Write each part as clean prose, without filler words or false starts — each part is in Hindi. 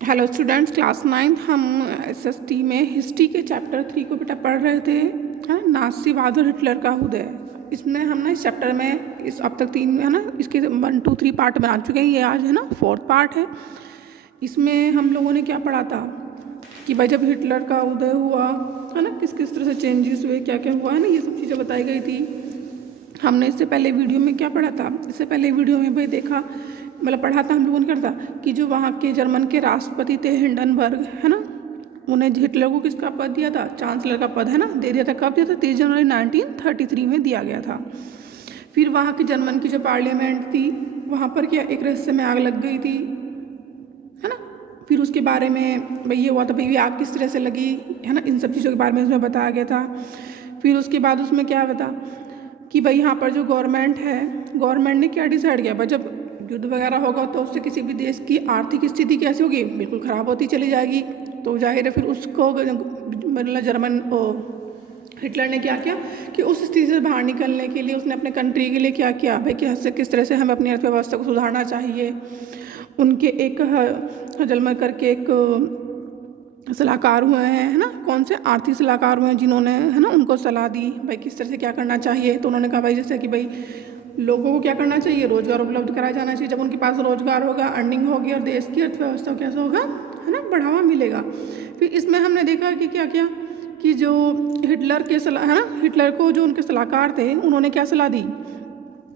हेलो स्टूडेंट्स, क्लास 9 हम एसएसटी में हिस्ट्री के चैप्टर 3 को बेटा पढ़ रहे थे। हाँ, नाज़ीवाद और हिटलर का उदय। इसमें हम ना इस चैप्टर में अब तक 3 है ना, इसके 1, 2, 3 पार्ट बना चुके हैं। ये आज है ना 4th पार्ट है। इसमें हम लोगों ने क्या पढ़ा था कि भाई जब हिटलर का उदय हुआ है ना, किस किस तरह से चेंजेस हुए, क्या क्या हुआ है ना, ये सब चीज़ें बताई गई थी। हमने इससे पहले वीडियो में क्या पढ़ा था, इससे पहले वीडियो में भाई देखा, मतलब पढ़ा था हम लोगों ने क्या था कि जो वहाँ के जर्मन के राष्ट्रपति थे हिंडनबर्ग है ना, उन्हें हिटलर को किसका पद दिया था, चांसलर का पद है ना, दे दिया था। कब दिया था? 23 जनवरी 1933 में दिया गया था। फिर वहाँ की जर्मन की जो पार्लियामेंट थी, वहाँ पर क्या एक रहस्य में आग लग गई थी है ना। फिर उसके बारे में भाई ये हुआ था, भाई आग किस तरह से लगी है ना, इन सब चीज़ों के बारे में उसमें बताया गया था। फिर उसके बाद उसमें क्या बता कि भाई यहाँ पर जो गवर्नमेंट है, गवर्नमेंट ने क्या डिसाइड किया, भाई जब युद्ध वगैरह होगा तो उससे किसी भी देश की आर्थिक स्थिति कैसी होगी, बिल्कुल ख़राब होती चली जाएगी। तो जाहिर है फिर उसको मतलब जर्मन हिटलर ने क्या किया कि उस स्थिति से बाहर निकलने के लिए उसने अपने कंट्री के लिए क्या किया भाई, किस तरह से हमें अपनी अर्थव्यवस्था को सुधारना चाहिए। उनके एक हजलमर करके एक सलाहकार हुए हैं है ना, कौन से आर्थिक सलाहकार हुए हैं जिन्होंने है ना उनको सलाह दी भाई किस तरह से क्या करना चाहिए। तो उन्होंने कहा भाई जैसे कि भाई लोगों को क्या करना चाहिए, रोजगार उपलब्ध कराया जाना चाहिए। जब उनके पास रोजगार होगा, अर्निंग होगी और देश की अर्थव्यवस्था कैसा होगा है ना, बढ़ावा मिलेगा। फिर इसमें हमने देखा कि क्या क्या कि जो हिटलर के सलाह है ना, हिटलर को जो उनके सलाहकार थे उन्होंने क्या सलाह दी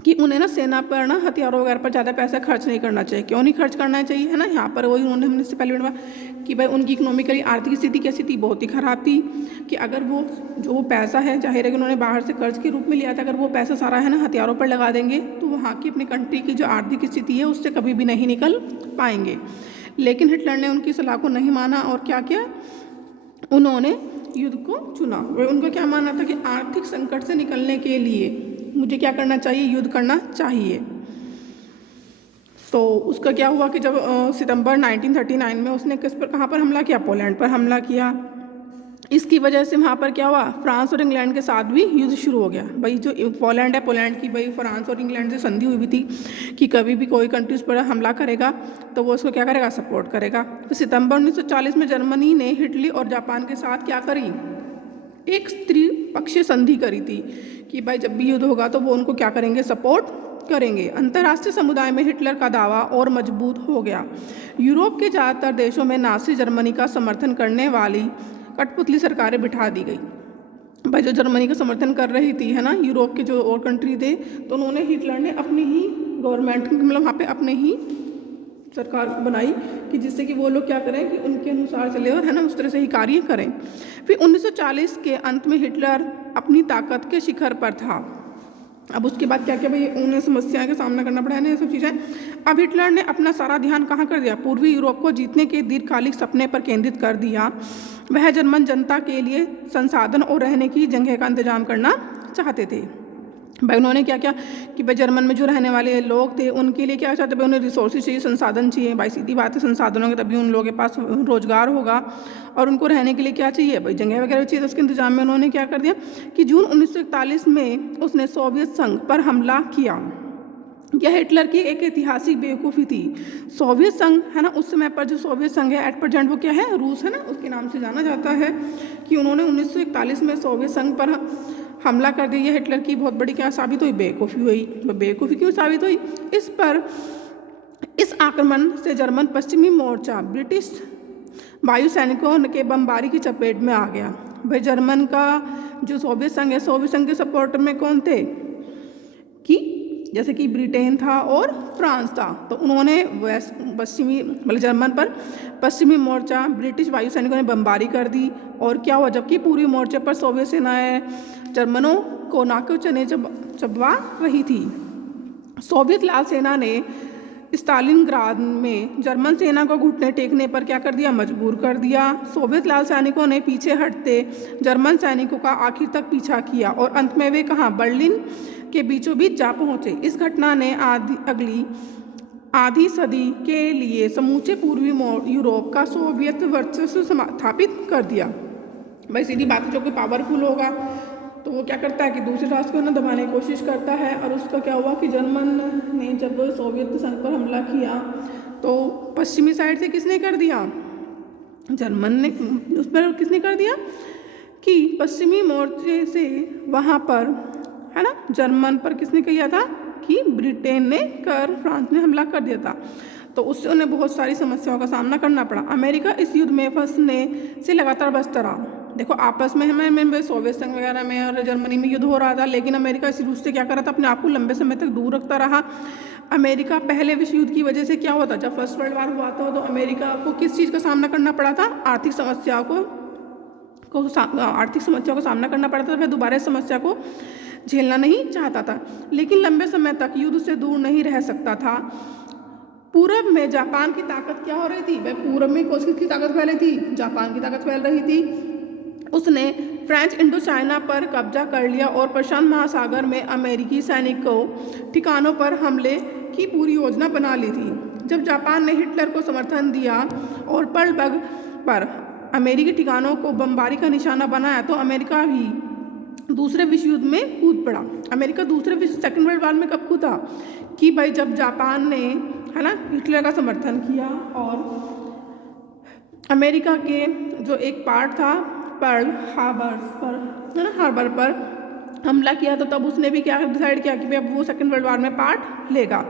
कि उन्हें ना सेना पर ना हथियारों वगैरह पर ज़्यादा पैसा खर्च नहीं करना चाहिए। क्यों नहीं खर्च करना चाहिए है ना, यहाँ पर वही उन्होंने हमने इससे पहले बताया कि भाई उनकी इकोनॉमिकली आर्थिक स्थिति कैसी थी, बहुत ही ख़राब थी। कि अगर वो जो पैसा है, जाहिर है कि उन्होंने बाहर से कर्ज के रूप में लिया था, अगर वो पैसा सारा है ना हथियारों पर लगा देंगे तो वहाँ की अपनी कंट्री की जो आर्थिक स्थिति है उससे कभी भी नहीं निकल पाएंगे। लेकिन हिटलर ने उनकी सलाह को नहीं माना और क्या किया, उन्होंने युद्ध को चुना। और उनका क्या मानना था कि आर्थिक संकट से निकलने के लिए मुझे क्या करना चाहिए, युद्ध करना चाहिए। तो उसका क्या हुआ कि जब सितंबर 1939 में उसने किस पर कहाँ पर हमला किया, पोलैंड पर हमला किया। इसकी वजह से वहाँ पर क्या हुआ, फ्रांस और इंग्लैंड के साथ भी युद्ध शुरू हो गया। भाई जो पोलैंड है, पोलैंड की भाई फ्रांस और इंग्लैंड से संधि हुई थी कि कभी भी कोई कंट्री उस पर हमला करेगा तो वो उसको क्या करेगा, सपोर्ट करेगा। तो सितंबर 1940 में जर्मनी ने इटली और जापान के साथ क्या करी, एक त्रिपक्षीय संधि करी थी कि भाई जब भी युद्ध होगा तो वो उनको क्या करेंगे, सपोर्ट करेंगे। अंतर्राष्ट्रीय समुदाय में हिटलर का दावा और मजबूत हो गया। यूरोप के ज़्यादातर देशों में नाज़ी जर्मनी का समर्थन करने वाली कठपुतली सरकारें बिठा दी गई। भाई जो जर्मनी का समर्थन कर रही थी है ना, यूरोप के जो और कंट्री थे, तो उन्होंने हिटलर ने अपनी ही गवर्नमेंट मतलब वहाँ पे अपने ही सरकार बनाई कि जिससे कि वो लोग क्या करें कि उनके अनुसार चले और है ना उस तरह से ही कार्य करें। फिर 1940 के अंत में हिटलर अपनी ताकत के शिखर पर था। अब उसके बाद क्या क्या भाई उन्हें समस्याओं का सामना करना पड़ा है ना, ये सब चीज़ें। अब हिटलर ने अपना सारा ध्यान कहाँ कर दिया, पूर्वी यूरोप को जीतने के दीर्घकालिक सपने पर केंद्रित कर दिया। वह जर्मन जनता के लिए संसाधन और रहने की जगह का इंतजाम करना चाहते थे। भाई उन्होंने क्या किया कि भाई जर्मन में जो रहने वाले लोग थे उनके लिए क्या चाहते, भाई उन्हें रिसोर्सेज चाहिए, संसाधन चाहिए। भाई सीधी बात है, संसाधन होंगे तभी उन लोगों के पास रोजगार होगा और उनको रहने के लिए क्या चाहिए, भाई जगह वगैरह चाहिए। तो उसके इंतजाम में उन्होंने क्या कर दिया कि जून 1941 में उसने सोवियत संघ पर हमला किया। यह हिटलर की एक ऐतिहासिक बेवकूफ़ी थी। सोवियत संघ है ना, उस समय पर जो सोवियत संघ है एट प्रेजेंट वो क्या है, रूस है ना, उसके नाम से जाना जाता है। कि उन्होंने 1941 में सोवियत संघ पर हमला कर दिया। हिटलर की बहुत बड़ी क्या साबित हुई, बेवकूफ़ी हुई। बेवकूफ़ी क्यों साबित हुई, इस आक्रमण से जर्मन पश्चिमी मोर्चा ब्रिटिश वायु सैनिकों के बमबारी की चपेट में आ गया। भाई जर्मन का जो सोवियत संघ है, सोवियत संघ के सपोर्टर में कौन थे कि जैसे कि ब्रिटेन था और फ्रांस था। तो उन्होंने पश्चिमी मतलब जर्मन पर पश्चिमी मोर्चा ब्रिटिश वायु सैनिकों ने बमबारी कर दी। और क्या हुआ, जबकि पूर्वी मोर्चे पर सोवियत सेनाएं जर्मनों को नाके चने चबवा रही थी। सोवियत लाल सेना ने स्टालिनग्राद में जर्मन सेना को घुटने टेकने पर क्या कर दिया, मजबूर कर दिया। सोवियत लाल सैनिकों ने पीछे हटते जर्मन सैनिकों का आखिर तक पीछा किया और अंत में वे कहाँ, बर्लिन के बीचों बीच जा पहुँचे। इस घटना ने अगली आधी सदी के लिए समूचे पूर्वी यूरोप का सोवियत वर्चस्व स्थापित कर दिया। भाई सीधी बात, जो कोई पावरफुल होगा तो वो क्या करता है कि दूसरे राष्ट्र को ना दबाने की कोशिश करता है। और उसका क्या हुआ कि जर्मन ने जब सोवियत संघ पर हमला किया तो पश्चिमी साइड से किसने कर दिया, जर्मन ने, उस पर किसने कर दिया कि पश्चिमी मोर्चे से वहाँ पर, है ना, जर्मन पर किसने किया था कि ब्रिटेन ने कर फ्रांस ने हमला कर दिया था। तो उससे उन्हें बहुत सारी समस्याओं का सामना करना पड़ा। अमेरिका इस युद्ध में फंसने से लगातार बचता रहा। देखो आपस में हमें सोवियत संघ वगैरह में और जर्मनी में युद्ध हो रहा था, लेकिन अमेरिका इस रूस से क्या कर रहा था, अपने आप को लंबे समय तक दूर रखता रहा। अमेरिका पहले विश्व युद्ध की वजह से क्या हुआ था, जब फर्स्ट वर्ल्ड वार हुआ था तो अमेरिका को किस चीज़ का सामना करना पड़ा था, आर्थिक समस्याओं का सामना करना पड़ा था। वह दोबारा इस समस्या को झेलना नहीं चाहता था, लेकिन लंबे समय तक युद्ध से दूर नहीं रह सकता था। पूरब में जापान की ताकत क्या हो रही थी, वह पूरब में किसकी ताकत फैल रही थी, जापान की ताकत फैल रही थी। उसने फ्रेंच इंडो चाइना पर कब्जा कर लिया और प्रशांत महासागर में अमेरिकी सैनिकों ठिकानों पर हमले की पूरी योजना बना ली थी। जब जापान ने हिटलर को समर्थन दिया और पर्ल बर्ग पर अमेरिकी ठिकानों को बमबारी का निशाना बनाया तो अमेरिका भी दूसरे विश्व युद्ध में कूद पड़ा। अमेरिका सेकेंड वर्ल्ड वार में कब कूदा कि भाई जब जापान ने, है ना, हिटलर का समर्थन किया और अमेरिका के जो एक पार्ट था पर्ल हार्बर पर, है ना, हार्बर पर हमला किया तो तब उसने भी क्या डिसाइड किया कि अब वो सेकेंड वर्ल्ड वार में पार्ट लेगा।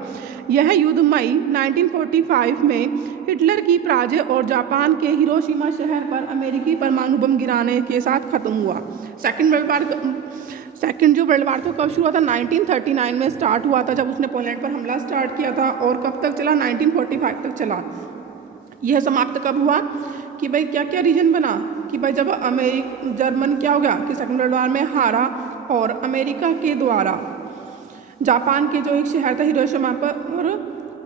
यह युद्ध मई 1945 में हिटलर की पराजय और जापान के हिरोशिमा शहर पर अमेरिकी परमाणु बम गिराने के साथ खत्म हुआ। सेकेंड जो वर्ल्ड वार तो कब शुरू हुआ था, 1939 में स्टार्ट हुआ था, जब उसने पोलैंड पर हमला स्टार्ट किया था और कब तक चला, 1945 तक चला। यह समाप्त कब हुआ कि भाई क्या क्या रीजन बना कि भाई जब जर्मन क्या हो गया कि सेकेंड वर्ल्ड वार में हारा और अमेरिका के द्वारा जापान के जो एक शहर था हिरोशिमा पर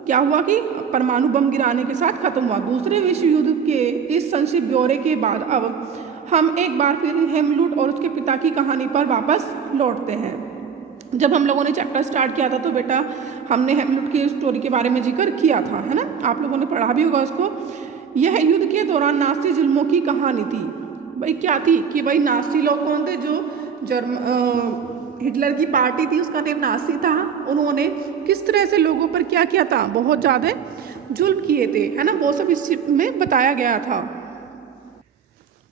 क्या हुआ कि परमाणु बम गिराने के साथ खत्म हुआ। दूसरे विश्व युद्ध के इस संक्षिप्त ब्यौरे के बाद अब हम एक बार फिर हेमलुट और उसके पिता की कहानी पर वापस लौटते हैं। जब हम लोगों ने चैप्टर स्टार्ट किया था तो बेटा हमने हेमलुट की स्टोरी के बारे में जिक्र किया था, है ना, आप लोगों ने पढ़ा भी होगा उसको। यह युद्ध के दौरान नाज़ी जुल्मों की कहानी थी। भाई क्या थी कि भाई नाज़ी लोग कौन थे, जो हिटलर की पार्टी थी उसका नेम नाज़ी था। उन्होंने किस तरह से लोगों पर क्या किया था, बहुत ज़्यादा जुल्म किए थे, है ना, वो सब इस में बताया गया था।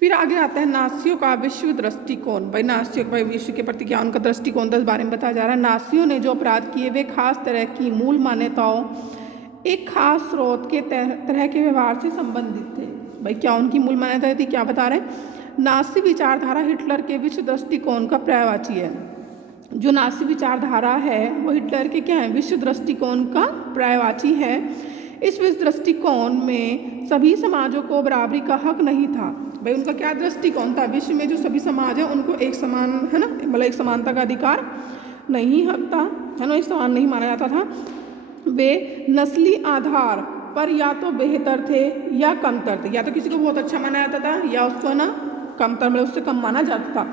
फिर आगे आता है नाज़ियों का विश्व दृष्टिकोण। भाई नाज़ियों का विश्व के प्रति क्या उनका दृष्टिकोण था, इस बारे में बताया जा रहा है। नाज़ियों ने जो अपराध किए वे खास तरह की मूल मान्यताओं, एक खास स्रोत के तरह के व्यवहार से संबंधित थे। भाई क्या उनकी मूल मान्यता थी, क्या बता रहे हैं, नाज़ी विचारधारा हिटलर के विश्व दृष्टिकोण का पर्यायवाची है। जो नाज़ी विचारधारा है वो हिटलर के क्या है, विश्व दृष्टिकोण का पर्यायवाची है। इस विश्व दृष्टिकोण में सभी समाजों को बराबरी का हक नहीं था। भाई उनका क्या दृष्टिकोण था, विश्व में जो सभी समाज है उनको एक समान, है ना, मतलब एक समानता का अधिकार नहीं हक था, है ना, एक समान नहीं माना जाता था। वे नस्ली आधार पर या तो बेहतर थे या कमतर थे, या तो किसी को बहुत अच्छा माना जाता था या उसको ना कमतर मतलब उससे कम माना जाता था।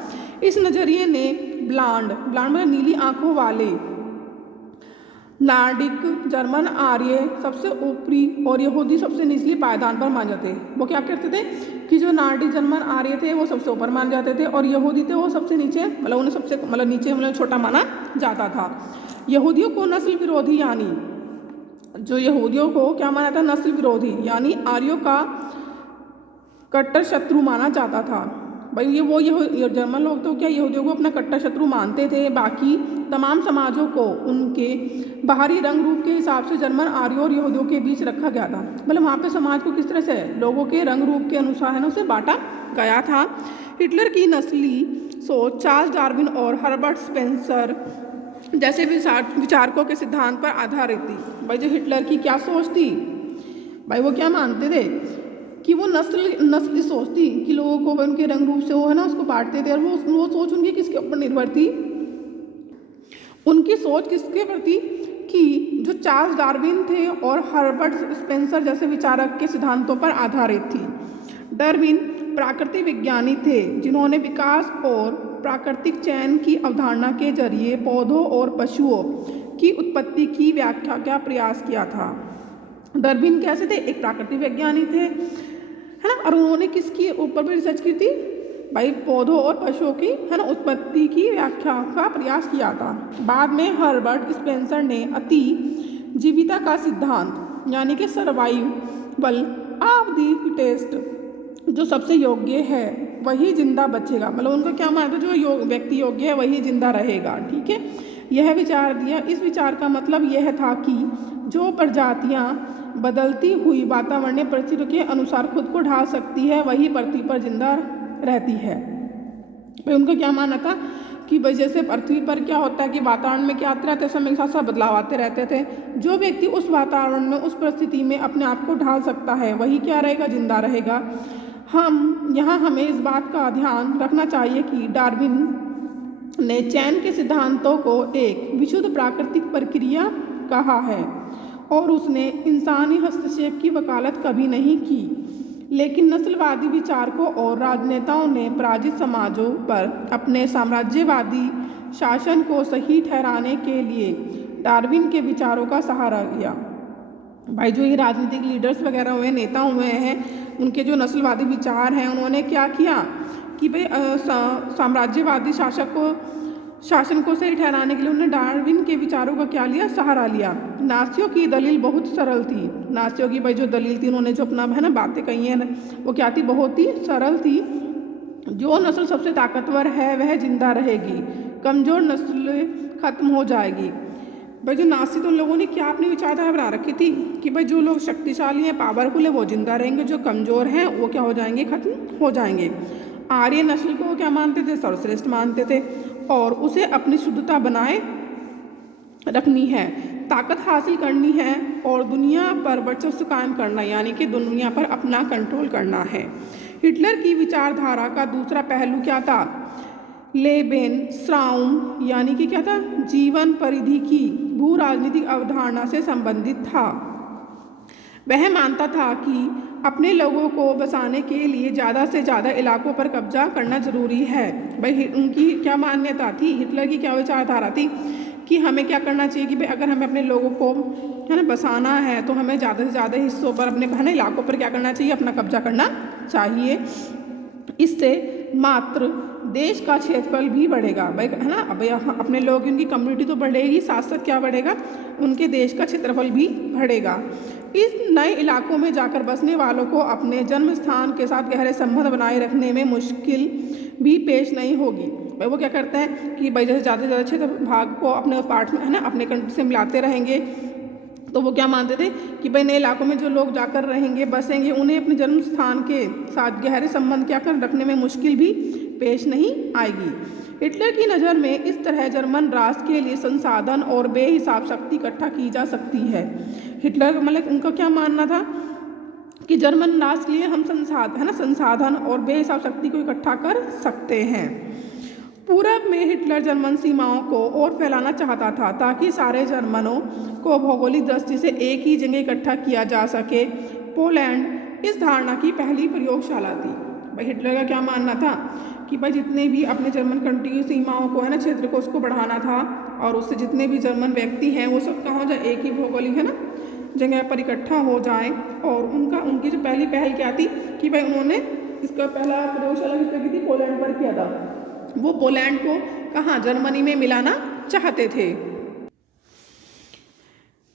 इस नज़रिए ने ब्लांड मतलब नीली आंखों वाले नार्डिक जर्मन आर्य सबसे ऊपरी और यहूदी सबसे निचली पायदान पर मान जाते। वो क्या करते थे कि जो नार्डिक जर्मन आर्य थे वो सबसे ऊपर मान जाते थे और यहूदी थे वो सबसे नीचे, मतलब उन्हें सबसे मतलब नीचे मतलब छोटा माना जाता था। यहूदियों को नस्ल विरोधी, यानी जो यहूदियों को क्या माना था, नस्ल विरोधी यानी आर्यों का कट्टर शत्रु माना जाता था। भाई ये जर्मन लोग तो क्या यहूदियों को अपना कट्टर शत्रु मानते थे। बाकी तमाम समाजों को उनके बाहरी रंग रूप के हिसाब से जर्मन आर्यों और यहूदियों के बीच रखा गया था। मतलब वहाँ पे समाज को किस तरह से लोगों के रंग रूप के अनुसार है ना उसे बांटा गया था। हिटलर की नस्ली सोच चार्ल्स डार्विन और हर्बर्ट स्पेंसर जैसे विचारकों के सिद्धांत पर आधारित थी। भाई जो हिटलर की क्या सोच थी, भाई वो क्या मानते थे कि वो नस्ली सोच थी कि लोगों को उनके रंग रूप से वो है ना उसको बांटते थे। और वो सोच उनकी किसके ऊपर निर्भर थी, उनकी सोच किसके प्रति कि जो चार्ल्स डार्विन थे और हर्बर्ट स्पेंसर जैसे विचारक के सिद्धांतों पर आधारित थी। डार्विन प्राकृतिक विज्ञानी थे जिन्होंने विकास और प्राकृतिक चयन की अवधारणा के जरिए पौधों और पशुओं की उत्पत्ति की व्याख्या का प्रयास किया था। डार्विन कैसे थे, एक प्राकृतिक वैज्ञानिक थे, है ना, और उन्होंने किसकी ऊपर भी रिसर्च की थी, भाई पौधों और पशुओं की, है ना, उत्पत्ति की व्याख्या का प्रयास किया था। बाद में हर्बर्ट स्पेंसर ने अति जीविता का सिद्धांत यानी कि सर्वाइवल ऑफ द फिटेस्ट, जो सबसे योग्य है वही जिंदा बचेगा। मतलब उनका क्या मानना था, जो व्यक्ति योग्य है वही जिंदा रहेगा। ठीक है, यह विचार दिया। इस विचार का मतलब यह था कि जो प्रजातियां बदलती हुई वातावरणीय परिस्थितियों के अनुसार खुद को ढाल सकती है वही पृथ्वी पर जिंदा रहती है। भाई उनका क्या मानना था कि भाई जैसे पृथ्वी पर क्या होता है कि वातावरण में क्या आते रहते समय के साथ साथ बदलाव आते रहते थे, जो व्यक्ति उस वातावरण में उस परिस्थिति में अपने आप को ढाल सकता है वही क्या रहेगा, जिंदा रहेगा। हमें इस बात का ध्यान रखना चाहिए कि डार्विन ने चयन के सिद्धांतों को एक विशुद्ध प्राकृतिक प्रक्रिया कहा है और उसने इंसानी हस्तक्षेप की वकालत कभी नहीं की, लेकिन नस्लवादी विचारकों और राजनेताओं ने पराजित समाजों पर अपने साम्राज्यवादी शासन को सही ठहराने के लिए डार्विन के विचारों का सहारा लिया। भाई जो ये राजनीतिक लीडर्स वगैरह हुए, नेता हुए हैं, उनके जो नस्लवादी विचार हैं उन्होंने क्या किया कि भाई साम्राज्यवादी शासन को सही ठहराने के लिए उन्होंने डार्विन के विचारों का क्या लिया, सहारा लिया। नासियों की दलील बहुत सरल थी। नासियों की भाई जो दलील थी, उन्होंने जो अपना है ना बातें कही हैं वो क्या थी, बहुत ही सरल थी। जो नस्ल सबसे ताकतवर है वह जिंदा रहेगी, कमज़ोर नस्ल खत्म हो जाएगी। भाई जो नासी तो लोगों ने क्या अपनी विचारधारा बना रखी थी कि भाई जो लोग शक्तिशाली हैं, पावरफुल है वो जिंदा रहेंगे, जो कमज़ोर हैं वो क्या हो जाएंगे, खत्म हो जाएंगे। आर्य नस्ल को क्या मानते थे, सर्वश्रेष्ठ मानते थे और उसे अपनी शुद्धता बनाए रखनी है, ताकत हासिल करनी है और दुनिया पर वर्चस्व कायम करना, यानी कि दुनिया पर अपना कंट्रोल करना है। हिटलर की विचारधारा का दूसरा पहलू क्या था, लेबेनस्राउम यानी कि क्या था, जीवन परिधि की भू राजनीतिक अवधारणा से संबंधित था। वह मानता था कि अपने लोगों को बसाने के लिए ज़्यादा से ज़्यादा इलाकों पर कब्जा करना ज़रूरी है। भाई उनकी क्या मान्यता थी, हिटलर की क्या विचारधारा थी कि हमें क्या करना चाहिए कि भाई अगर हमें अपने लोगों को है ना बसाना है तो हमें ज़्यादा से ज़्यादा हिस्सों पर, अपने है ना इलाकों पर क्या करना चाहिए, अपना कब्जा करना चाहिए। इससे मात्र देश का क्षेत्रफल भी बढ़ेगा। भाई है ना, अब यहाँ अपने लोग, उनकी कम्युनिटी तो बढ़ेगी, साथ साथ क्या बढ़ेगा, उनके देश का क्षेत्रफल भी बढ़ेगा। इस नए इलाकों में जाकर बसने वालों को अपने जन्म स्थान के साथ गहरे संबंध बनाए रखने में मुश्किल भी पेश नहीं होगी। भाई वो क्या करते हैं कि भाई जैसे ज़्यादा से ज़्यादा क्षेत्र भाग को अपने पार्ट में है ना अपने कंट्री से मिलाते रहेंगे, तो वो क्या मानते थे कि भाई नए इलाकों में जो लोग जाकर रहेंगे, बसेंगे, उन्हें अपने जन्म स्थान के साथ गहरे संबंध क्या कर रखने में मुश्किल भी पेश नहीं आएगी। हिटलर की नज़र में इस तरह जर्मन राष्ट्र के लिए संसाधन और बेहिसाब शक्ति इकट्ठा की जा सकती है। हिटलर मतलब उनका क्या मानना था कि जर्मन राष्ट्र के लिए हम संसाधन और बेहिसाब शक्ति को इकट्ठा कर सकते हैं। पूरब में हिटलर जर्मन सीमाओं को और फैलाना चाहता था ताकि सारे जर्मनों को भौगोलिक दृष्टि से एक ही जगह इकट्ठा किया जा सके। पोलैंड इस धारणा की पहली प्रयोगशाला थी। भाई हिटलर का क्या मानना था कि भाई जितने भी अपने जर्मन कंट्री की सीमाओं को है ना, क्षेत्र को, उसको बढ़ाना था और उससे जितने भी जर्मन व्यक्ति हैं वो सब कहाँ हो जाए, एक ही भौगोलिक है ना जगह पर इकट्ठा हो जाए। और उनकी जो पहली पहल क्या थी कि भाई उन्होंने इसका पहला प्रयोगशाला किस पर की थी, पोलैंड पर किया था। वो पोलैंड को कहाँ, जर्मनी में मिलाना चाहते थे।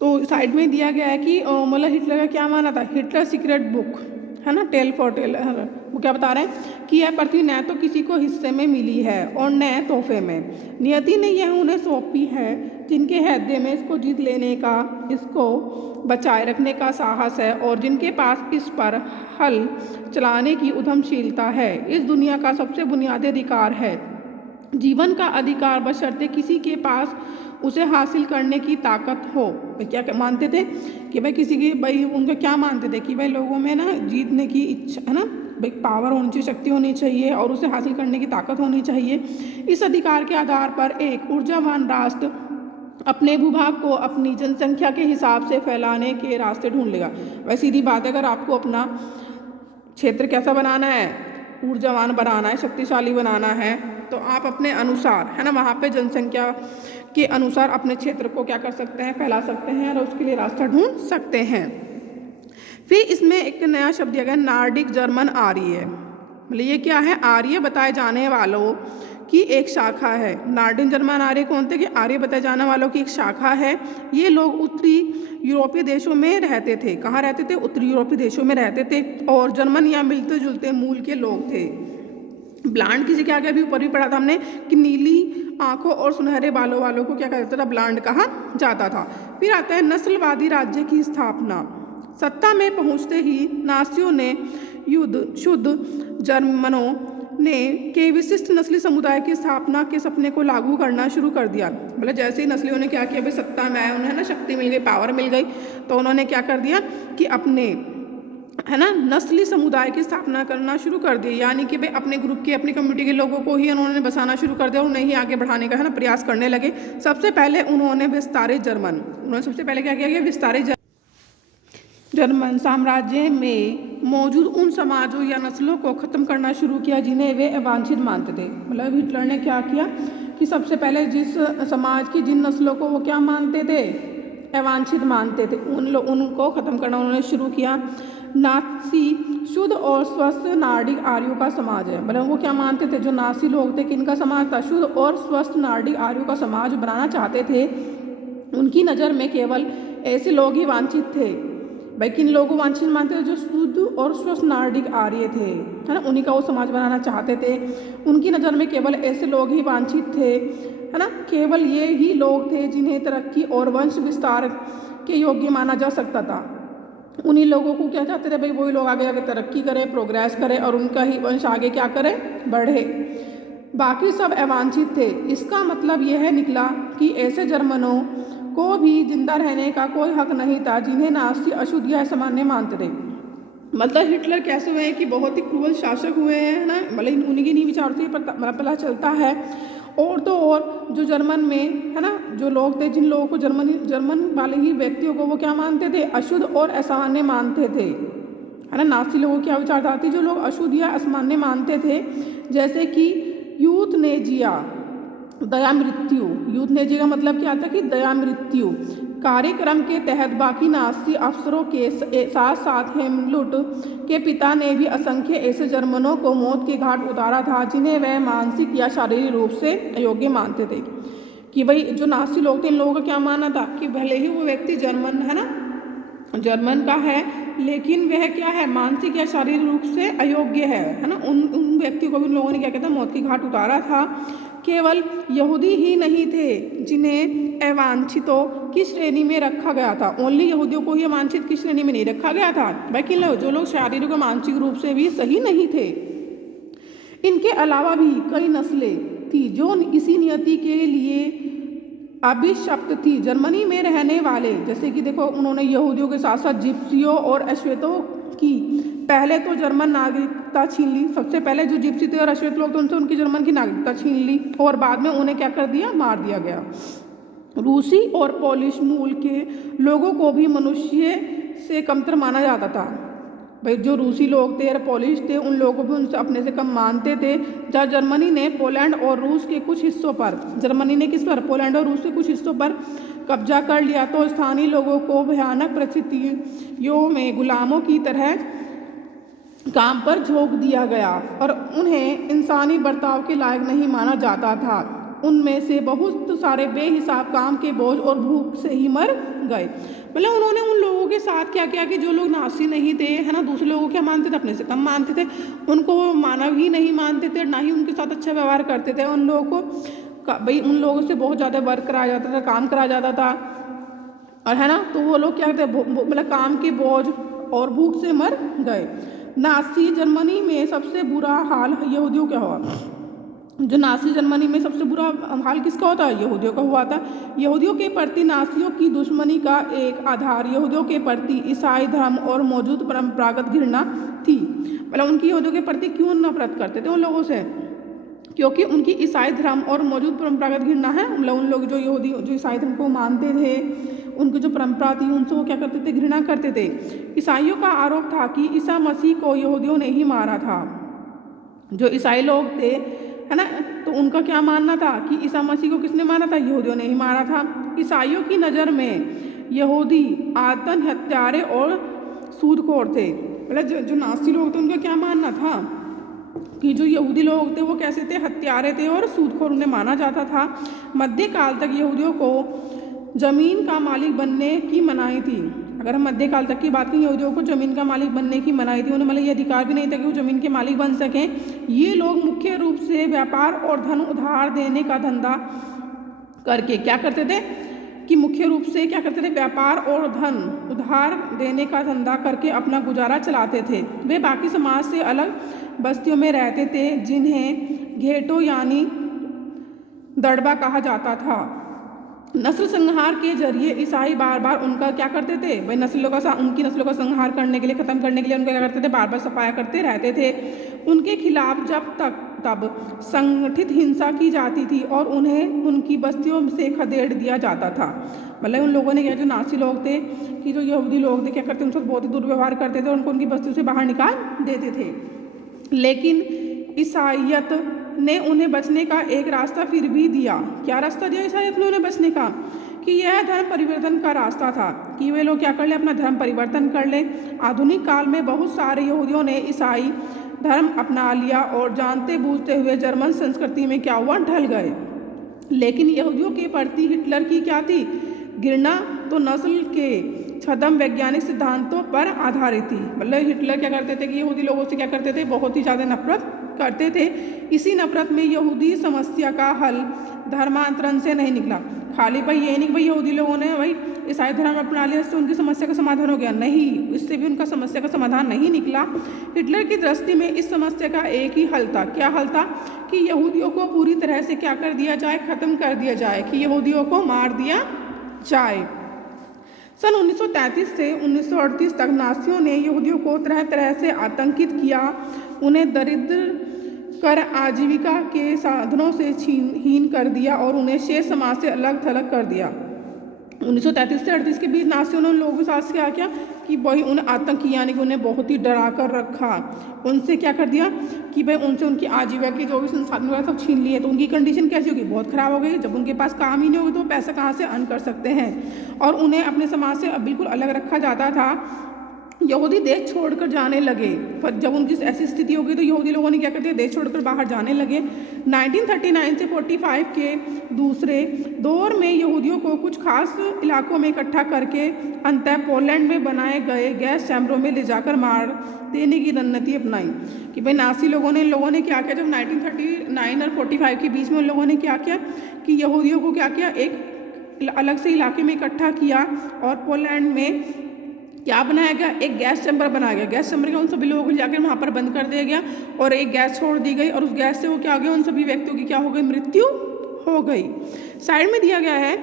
तो साइड में दिया गया है कि मतलब हिटलर का क्या मानना था, हिटलर सीक्रेट बुक है ना, टेल फॉर टेल, वो क्या बता रहे हैं कि यह पृथ्वी न तो किसी को हिस्से में मिली है और न तोहफे में, नियति ने यह उन्हें सौंपी है जिनके हृदय में इसको जीत लेने का, इसको बचाए रखने का साहस है और जिनके पास इस पर हल चलाने की उद्यमशीलता है। इस दुनिया का सबसे बुनियादी अधिकार है जीवन का अधिकार, बशर्ते किसी के पास उसे हासिल करने की ताकत हो। भाई क्या मानते थे कि भाई किसी की, भाई उनका क्या मानते थे कि भाई लोगों में ना जीतने की इच्छा है ना, भाई पावर होनी चाहिए, शक्ति होनी चाहिए और उसे हासिल करने की ताकत होनी चाहिए। इस अधिकार के आधार पर एक ऊर्जावान राष्ट्र अपने भूभाग को अपनी जनसंख्या के हिसाब से फैलाने के रास्ते ढूंढ लेगा। वैसे सीधी बात है, अगर आपको अपना क्षेत्र कैसा बनाना है, ऊर्जावान बनाना है, शक्तिशाली बनाना है, तो आप अपने अनुसार है ना वहाँ पे जनसंख्या के अनुसार अपने क्षेत्र को क्या कर सकते हैं, फैला सकते हैं और उसके लिए रास्ता ढूंढ सकते हैं। फिर इसमें एक नया शब्द दिया गया, नार्डिक जर्मन आर्य। मतलब ये क्या है, आर्य बताए जाने वालों की एक शाखा है। नॉर्डर्न जर्मन आर्य कौन थे कि आर्य बताए जाने वालों की एक शाखा है। ये लोग उत्तरी यूरोपीय देशों में रहते थे। कहाँ रहते थे? उत्तरी यूरोपीय देशों में रहते थे और जर्मन या मिलते जुलते मूल के लोग थे। ब्लांड किसी के आगे अभी ऊपर भी पढ़ा था हमने कि नीली आंखों और सुनहरे बालों वालों को क्या कहता था? ब्लांड कहा जाता था। फिर आता है नस्लवादी राज्य की स्थापना। सत्ता में पहुंचते ही नासियों ने शुद्ध जर्मनों ने के विशिष्ट नस्ली समुदाय की स्थापना के सपने को लागू करना शुरू कर दिया। मतलब जैसे ही नस्लियों ने क्या किया, भाई सत्ता में आए, उन्हें ना शक्ति मिल गई, पावर मिल गई, तो उन्होंने क्या कर दिया कि अपने है ना नस्ली समुदाय की स्थापना करना शुरू कर दी। यानी कि भाई अपने ग्रुप के, अपनी कम्युनिटी के लोगों को ही उन्होंने बसाना शुरू कर दिया और उन्हें ही आगे बढ़ाने का है ना प्रयास करने लगे। सबसे पहले उन्होंने विस्तारित जर्मन, उन्होंने सबसे पहले क्या किया? विस्तारित जर्मन साम्राज्य में मौजूद उन समाजों या नस्लों को ख़त्म करना शुरू किया जिन्हें वे अवांछित मानते थे। मतलब हिटलर ने क्या किया कि सबसे पहले जिस समाज की, जिन नस्लों को वो क्या मानते थे? अवांछित मानते थे, उनको ख़त्म करना उन्होंने शुरू किया। नासी शुद्ध और स्वस्थ नार्डिक आर्यों का समाज है। मतलब वो क्या मानते थे? जो नासी लोग थे, किनका समाज था? शुद्ध और स्वस्थ नार्डिक आर्यों का समाज बनाना चाहते थे। उनकी नज़र में केवल ऐसे लोग ही वांछित थे। भाई किन लोगों को वांछित मानते थे? जो शुद्ध और स्वस्थ नार्डिक आर्य थे, है ना, उन्हीं का वो समाज बनाना चाहते थे। उनकी नज़र में केवल ऐसे लोग ही वांछित थे, है ना, केवल ये ही लोग थे जिन्हें तरक्की और वंश विस्तार के योग्य माना जा सकता था। उन्हीं लोगों को क्या चाहते थे? भाई वही लोग आगे आगे तरक्की करें, प्रोग्रेस करें और उनका ही वंश आगे क्या करे? बढ़े। बाकी सब अवांछित थे। इसका मतलब यह निकला कि ऐसे जर्मनों को भी जिंदा रहने का कोई हक नहीं था जिन्हें नासी अशुद्ध या असामान्य मानते थे। मतलब हिटलर कैसे हुए हैं कि बहुत ही क्रूर शासक हुए हैं ना, मतलब उन्हीं की नहीं विचार से पता चलता है। और तो और जो जर्मन में है ना जो लोग थे, जिन लोगों को जर्मन वाले ही व्यक्तियों को वो क्या मानते थे? अशुद्ध और असामान्य मानते थे, है ना। नासी लोगों की क्या विचारधारा थी? जो लोग अशुद्ध या असामान्य मानते थे, जैसे कि यूथनेजिया, दया मृत्यु। यूथनेजिया का मतलब क्या था? कि दया मृत्यु कार्यक्रम के तहत बाकी नासी अफसरों के साथ साथ हेमलुट के पिता ने भी असंख्य ऐसे जर्मनों को मौत के घाट उतारा था जिन्हें वह मानसिक या शारीरिक रूप से अयोग्य मानते थे। कि भाई जो नासी लोग थे, इन लोगों का क्या मानना था कि भले ही वो व्यक्ति जर्मन है ना, जर्मन का है, लेकिन वह क्या है? मानसिक या शारीरिक रूप से अयोग्य है ना। उन व्यक्तियों को भी लोगों ने क्या कहता है? मौत की घाट उतारा था। केवल यहूदी ही नहीं थे जिन्हें अवांछितों की श्रेणी में रखा गया था। ओनली यहूदियों को ही अवांछित की श्रेणी में नहीं रखा गया था, बाकी जो लोग शारीरिक और मानसिक रूप से भी सही नहीं थे। इनके अलावा भी कई नस्लें थी जो इसी नियति के लिए अभिशप्त थी। जर्मनी में रहने वाले, जैसे कि देखो उन्होंने यहूदियों के साथ साथ जिप्सियों और अश्वेतों की पहले तो जर्मन नागरिकता छीन ली। सबसे पहले जो जिप्सी थे और अश्वेत लोग थे उनसे उनकी जर्मन की नागरिकता छीन ली और बाद में उन्हें क्या कर दिया? मार दिया गया। रूसी और पोलिश मूल के लोगों को भी मनुष्य से कमतर माना जाता था। भाई जो रूसी लोग थे और पोलिश थे, उन लोगों को भी उनसे अपने से कम मानते थे। जब जर्मनी ने पोलैंड और रूस के कुछ हिस्सों पर, जर्मनी ने किस पर? पोलैंड और रूस के कुछ हिस्सों पर कब्जा कर लिया, तो स्थानीय लोगों को भयानक परिस्थितियों में गुलामों की तरह काम पर झोंक दिया गया और उन्हें इंसानी बर्ताव के लायक नहीं माना जाता था। उनमें से बहुत सारे बेहिसाब काम के बोझ और भूख से ही मर गए। मतलब उन्होंने उन लोगों के साथ क्या किया कि जो लोग नासी नहीं थे, है ना, दूसरे लोगों को क्या मानते थे? अपने से कम मानते थे, उनको वो मानव ही नहीं मानते थे, ना ही उनके साथ अच्छा व्यवहार करते थे। उन लोगों को भाई उन लोगों से बहुत ज़्यादा वर्क कराया जाता था, काम कराया जाता था, और है ना, तो वो लोग क्या करते? मतलब काम के बोझ और भूख से मर गए। नासी जर्मनी में सबसे बुरा हाल यहूदियों का हुआ। जो नासी जर्मनी में सबसे बुरा हाल किसका होता है? यहूदियों का हुआ था। यहूदियों के प्रति नासियों की दुश्मनी का एक आधार यहूदियों के प्रति ईसाई धर्म और मौजूद परंपरागत घृणा थी। मतलब उनकी यहूदियों के प्रति क्यों नफरत करते थे उन लोगों से? क्योंकि उनकी ईसाई धर्म और मौजूद परंपरागत घृणा है। मतलब उन लोग जो यहूदी जो ईसाई धर्म को मानते थे, उनकी जो परंपरा थी उनसे वो क्या करते थे? घृणा करते थे। ईसाइयों का आरोप था कि ईसा मसीह को यहूदियों ने ही मारा था। जो ईसाई लोग थे, है ना, तो उनका क्या मानना था कि ईसा मसीह को किसने मारा था? यहूदियों ने ही मारा था। ईसाइयों की नज़र में यहूदी आतन हत्यारे और सूदखोर थे। मतलब जो नासी लोग थे उनका क्या मानना था कि जो यहूदी लोग थे वो कैसे थे, हत्यारे थे और सूदखोर उन्हें माना जाता था। मध्यकाल तक यहूदियों को ज़मीन का मालिक बनने की मनाही थी। अगर हम मध्यकाल तक की बात करें, यहूदियों को ज़मीन का मालिक बनने की मनाही थी। उन्हें मतलब ये अधिकार भी नहीं था कि वो ज़मीन के मालिक बन सकें। ये लोग मुख्य रूप से व्यापार और धन उधार देने का धंधा करके क्या करते थे कि मुख्य रूप से क्या करते थे, व्यापार और धन उधार देने का धंधा करके अपना गुजारा चलाते थे। वे बाकी समाज से अलग बस्तियों में रहते थे जिन्हें घेटो यानी दड़बा कहा जाता था। नस्ल संहार के जरिए ईसाई बार बार उनका क्या करते थे भाई, उनकी नस्लों का संहार करने के लिए, ख़त्म करने के लिए उनका क्या करते थे, बार बार सफाया करते रहते थे। उनके खिलाफ तब संगठित हिंसा की जाती थी और उन्हें उनकी बस्तियों से खदेड़ दिया जाता था। मतलब उन लोगों ने क्या, जो नासी लोग थे कि जो यहूदी लोग थे क्या करते, उनसे बहुत ही दुर्व्यवहार करते थे और उनको उनकी बस्तियों से बाहर निकाल देते थे। लेकिन ईसाईयत ने उन्हें बचने का एक रास्ता फिर भी दिया। क्या रास्ता दिया ईसाईयत ने उन्हें बचने का? कि यह धर्म परिवर्तन का रास्ता था कि वे लोग क्या कर ले, अपना धर्म परिवर्तन कर ले। आधुनिक काल में बहुत सारे यहूदियों ने ईसाई धर्म अपना लिया और जानते बूझते हुए जर्मन संस्कृति में क्या हुआ, ढल गए। लेकिन यहूदियों के प्रति हिटलर की क्या थी, घृणा तो नस्ल के छद्म वैज्ञानिक सिद्धांतों पर आधारित थी। मतलब हिटलर क्या करते थे कि यहूदी लोगों से क्या करते थे, बहुत ही ज़्यादा नफरत करते थे। इसी नफरत में यहूदी समस्या का हल धर्मांतरण से नहीं निकला। खाली भाई ये नहीं भाई यहूदी लोगों ने भाई ईसाई धर्म अपना लिया, इससे उनकी समस्या का समाधान हो गया, नहीं, इससे भी उनका समस्या का समाधान नहीं निकला। हिटलर की दृष्टि में इस समस्या का एक ही हल था। क्या हल था? कि यहूदियों को पूरी तरह से क्या कर दिया जाए, ख़त्म कर दिया जाए, कि यहूदियों को मार दिया जाए। सन 1933 से 1938 तक नासियों ने यहूदियों को तरह तरह से आतंकित किया, उन्हें दरिद्र कर आजीविका के साधनों से हीन कर दिया और उन्हें शेष समाज से अलग थलग कर दिया। 1933 से 38 के बीच नासियों ने उन लोगों के साथ क्या किया कि भाई उन्हें आतंकी यानी कि उन्हें बहुत ही डरा कर रखा। उनसे क्या कर दिया कि भाई उनसे उनकी आजीविका के जो भी संसाधन वगैरह सब छीन लिए। तो उनकी कंडीशन कैसी होगी, बहुत ख़राब हो गई। जब उनके पास काम ही नहीं होगा तो पैसा कहाँ से अर्न कर सकते हैं। और उन्हें अपने समाज से बिल्कुल अलग रखा जाता था। यहूदी देश छोड़कर जाने लगे। पर जब उनकी ऐसी स्थिति हो गई तो यहूदी लोगों ने क्या कर दिया, देश छोड़कर बाहर जाने लगे। 1939 से 45 के दूसरे दौर में यहूदियों को कुछ खास इलाकों में इकट्ठा करके अंततः पोलैंड में बनाए गए गैस चैम्बरों में ले जाकर मार देने की रणनीति अपनाई। कि भाई नासी लोगों ने क्या किया, जब 1939 और 45 के बीच में उन लोगों ने क्या किया कि यहूदियों को क्या किया, एक अलग से इलाके में इकट्ठा किया और पोलैंड में क्या बनाया गया, एक गैस चैम्बर बनाया गया। गैस चैम्बर का उन सभी लोगों को जाकर वहाँ पर बंद कर दिया गया और एक गैस छोड़ दी गई और उस गैस से वो क्या हो गया, उन सभी व्यक्तियों की क्या हो गई, मृत्यु हो गई। साइड में दिया गया है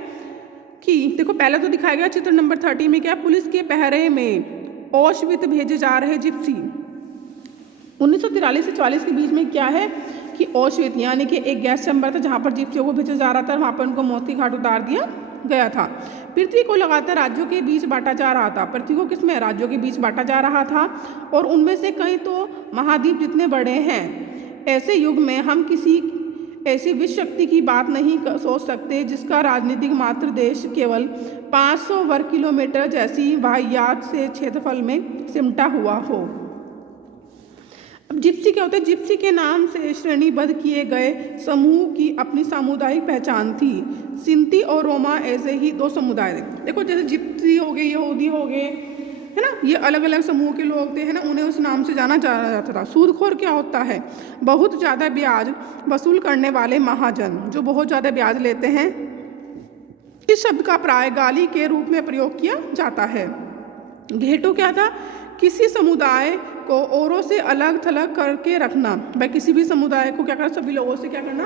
कि देखो पहले तो दिखाया गया चित्र नंबर 30 में क्या, पुलिस के पहरे में ऑशविट्ज़ भेजे जा रहे जिप्सी। 1943 से 40 के बीच में क्या है कि ऑशविट्ज़ यानी कि एक गैस चैम्बर था जहाँ पर जिप्सियों को भेजा जा रहा था, वहाँ पर उनको मौत की घाट उतार दिया गया था। पृथ्वी को लगातार राज्यों के बीच बांटा जा रहा था। पृथ्वी को किसमें, राज्यों के बीच बांटा जा रहा था और उनमें से कई तो महाद्वीप जितने बड़े हैं। ऐसे युग में हम किसी ऐसी विश्व शक्ति की बात नहीं सोच सकते जिसका राजनीतिक मात्र देश केवल 500 वर्ग किलोमीटर जैसी वाहियात से क्षेत्रफल में सिमटा हुआ हो। अब जिप्सी क्या होता है, जिप्सी के नाम से श्रेणीबद्ध किए गए समूह की अपनी सामुदायिक पहचान थी। सिंती और रोमा ऐसे ही दो समुदाय थे। देखो जैसे जिप्सी हो गए, यहूदी हो गए, है ना, ये अलग अलग समूह के लोग थे, है ना, उन्हें उस नाम से जाना जाता था। सूदखोर क्या होता है, बहुत ज़्यादा ब्याज वसूल करने वाले महाजन जो बहुत ज़्यादा ब्याज लेते हैं। इस शब्द का प्राय गाली के रूप में प्रयोग किया जाता है। घेटो क्या था, किसी समुदाय को औरों से अलग थलग करके रखना। भाई किसी भी समुदाय को क्या करना, सभी लोगों से क्या करना,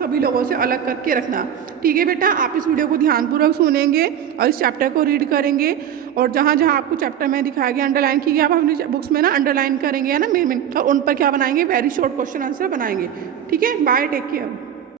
सभी लोगों से अलग करके रखना। ठीक है बेटा, आप इस वीडियो को ध्यानपूर्वक सुनेंगे और इस चैप्टर को रीड करेंगे और जहाँ जहाँ आपको चैप्टर में दिखाया गया अंडरलाइन की गया, आप अपनी बुक्स में ना अंडरलाइन करेंगे, है ना, मेन और उन पर क्या बनाएंगे, वेरी शॉर्ट क्वेश्चन आंसर बनाएंगे। ठीक है, बाय, टेक केयर।